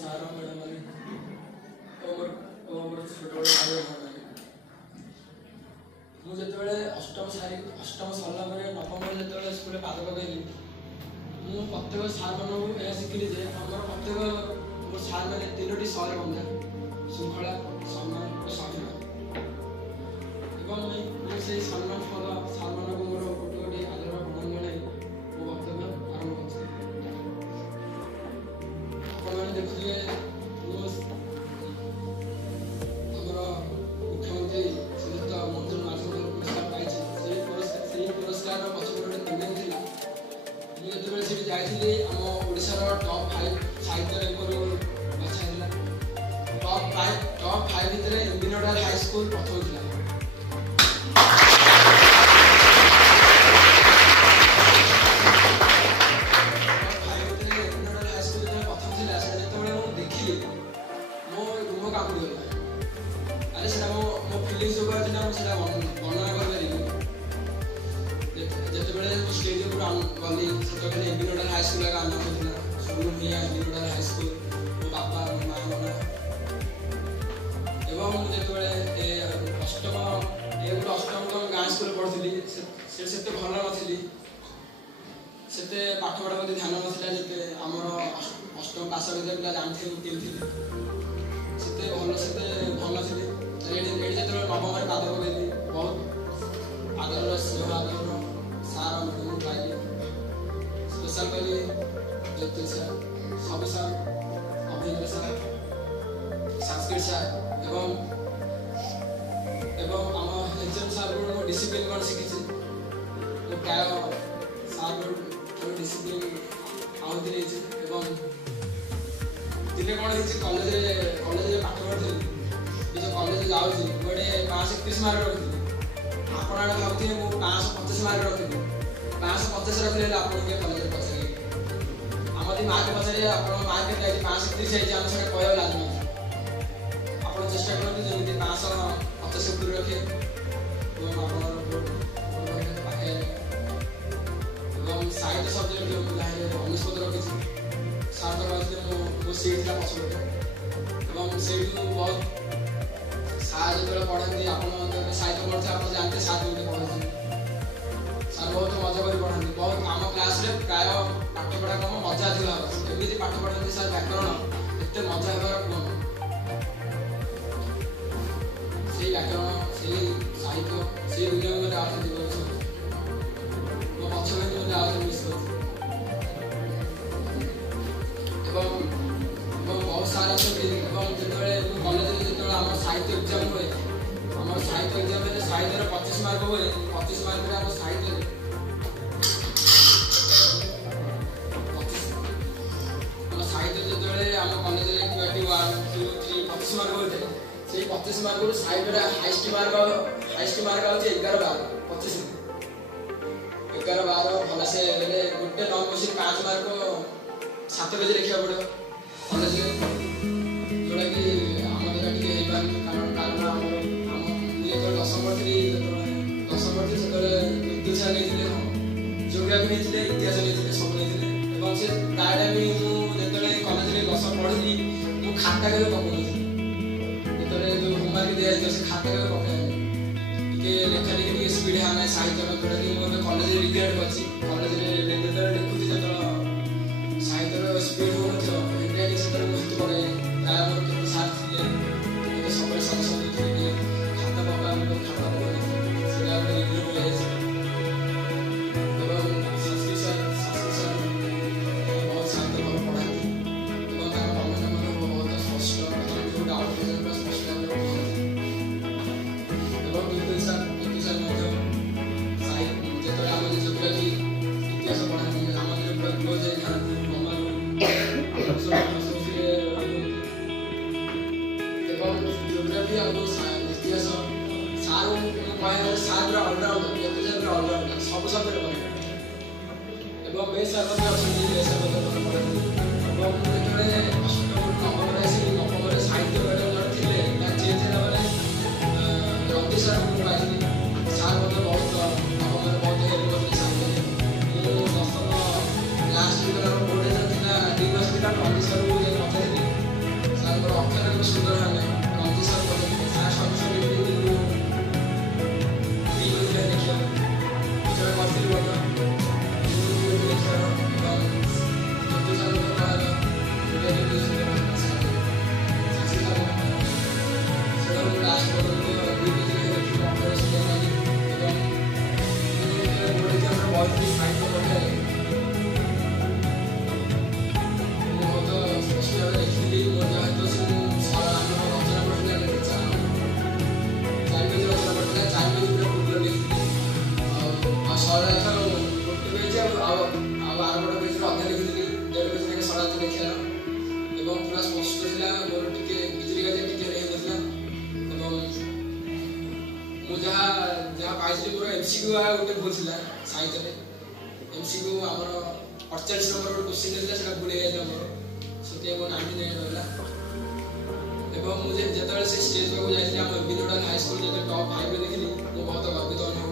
Sir madam ମାନେ ମୋର ଛୋଟ ବଡ଼ ଭାଇ ଭଉଣୀ ମୁଁ ଯେତେବେଳେ ଅଷ୍ଟମ ସରିଲା ପରେ ନବମରେ ଯେତେବେଳେ ସ୍କୁଲରେ ପାଦ ପକାଇଲି ମୁଁ ପ୍ରତ୍ୟେକ ସାର୍ମାନଙ୍କୁ ଏହା ଶିଖିଲି ଯେ ଆମର ପ୍ରତ୍ୟେକ ମୋ ସାର୍ମାନେ 3ଟି ସରେ ବନ୍ଧା ଶୃଙ୍ଖଳା ସମ୍ମାନ ଓ ସ୍ୱାଧୀନ ଏବଂ ମୁଁ ସେଇ ସମ୍ମାନ ଫଳ ସାର୍ମାନଙ୍କୁ ମୋର ଗୋଟିଏ ଗୋଟିଏ ଆଦର ପ୍ରଦାନ ଜଣାଇ ମୋ ବକ୍ତବ୍ୟ ଆରମ୍ଭ କରୁଛି। ଆପଣମାନେ ଦେଖୁଥିବେ ଆମର ମୁଖ୍ୟମନ୍ତ୍ରୀ ଶ୍ରୀଯୁକ୍ତ ମଞ୍ଜୁର ମାଝୀଙ୍କର ପୁରସ୍କାର ପାଇଛି। ସେହି ପୁରସ୍କାରର ପଛରେ ଗୋଟେ କାହାଣୀ ଥିଲା। ମୁଁ ଯେତେବେଳେ ସେଠି ଯାଇଥିଲି ଆମ ଓଡ଼ିଶାର ଟପ୍ 5 ସାହିତ୍ୟ ର୍ୟାଙ୍କରୁ ବଛା ହେଇଥିଲା। ଟପ୍ 5 ଭିତରେ ଏମ୍ବି ନୋଡାଲ ହାଇସ୍କୁଲ ପ୍ରଥମ ଥିଲା। गली से एम्बी नोडल हाईस्कूल का आना होता शुरू निया एम्बी नोडल हाईस्कूल मो बापा माँ माना एवं जेतबेले अष्टम गाँ स्कूल पढ़ुली से भल नथिली सेते पाठ पढ़ा प्रति ध्यान नथिला जेते हमर अष्टम पास करते पिला जानथे केमथि सेते भल थिली एडी जेतबेले नवम रे पाद पकेली बहुत आदर सार मैडम पाइली स्पेशल करी ज्योति सर सब सर अभिनय सर संस्कृत सर एवं आम एचएम सर को डिसिप्लिन कौन शिखी प्राय सर डिसिप्लिन आउे दिने कौन कॉलेज पाठ पढ़ी जो कॉलेज जाऊँगी गोटे 531 मार्क रखी आपण आड़े भावुए मुझे 550 मार्क रखी 550 रखिले आप कॉलेज पचारे आमदी मार्क पचारे आप मार्क के 531 है आम से कह लाज ना आप चेष्टा करते जमी 550 ऊपर रखे साहित्य सब्जेक्ट अनिष्पद रखी सार तो कहते मो सीट था पछपटे सीट बहुत सार जो पढ़ाती आप साहित्य पढ़ते आप जानते सार पढ़ाते सार बहुत मजा कर पढ़ाती बहुत आम क्लास प्राय पाठ पढ़ा कम मजा थी एमती पाठ पढ़ाती सार व्याकरण एत मजा होगार कम से व्याकरण से साहित्य से दुनिया में मत मो पक्ष में मिस बहुत सारे जो कॉलेज जो आम साहित्य एग्जाम हुए आम साहित्य एग्जाम साहित्य 25 मार्क हुए 25 मार्क आम साहित्य जो आम कॉलेज 21 2 3 25 मार्क होते से 25 मार्क साहित्य हाइस्ट मार्क हूँ 11 12 25 11 12 भल से गोटे नॉन क्वेश्चन 5 मार्क 7 पेज लिखा पड़ो कॉलेज जोटा कि आम द्वारा टे कारण मुझे दशम पढ़ी से विद्युत सर नहीं जियोग्राफी नहीं इतिहास नहीं सब नहीं से प्राय टाइम मुझे कॉलेज दशम पढ़ी मुझे खाता के पकड़ जो होमवर्क दिखाई से खाता के पकड़ लेखा लिखी स्पीड हाँ ना साहित्य जोटा कि मैं कॉलेज रिग्रेट अच्छी कॉलेज लिखुची जो साहित्य स्पीड हो रिग्रेट से बहुत पड़े प्राय मोर सार थे सब सजेसन देते खाता पका खाता पका से रिग्रेट हो संस्कृत सर बहुत साहित्य भल पढ़ाती बहुत स्पष्ट जो डाउट स्पष्ट सर जो आम जियोग्राफी इतिहास पढ़ाती आम पूरा क्लोज जाती जियोग्राफी इतिहास सार कह सार अलराउंडर अलराउंडर सब सब्जेक्ट पढ़े मे सर अच्छे सर नवम साहित्य मैडम जन थे चेंज है रवि सर पाई सार बहुत नवम बहुत हेल्प करते साहित्य दशम लास्ट बोर्ड एग्जाम था 2 मास रवि सर पचारि ଗୋଟେ ସୁନ୍ଦର ଆମେ କମ୍ପିଟିସନ୍ କରୁଥିଲେ ସାର୍ ସବୁ ଦେଖିବା ଯେତେବେଳେ କରିଥିଲି एमसीक्यू गोटे भूल था साहित्य एमसीक्यू आम 48 नंबर गोटे क्वेश्चन था भूल से मो नाम नहीं रहा मुझे जो स्टेज पाक जाती एमबी नोडाल हाई स्कूल जो टॉप 5 देखी मुझे बहुत गर्वित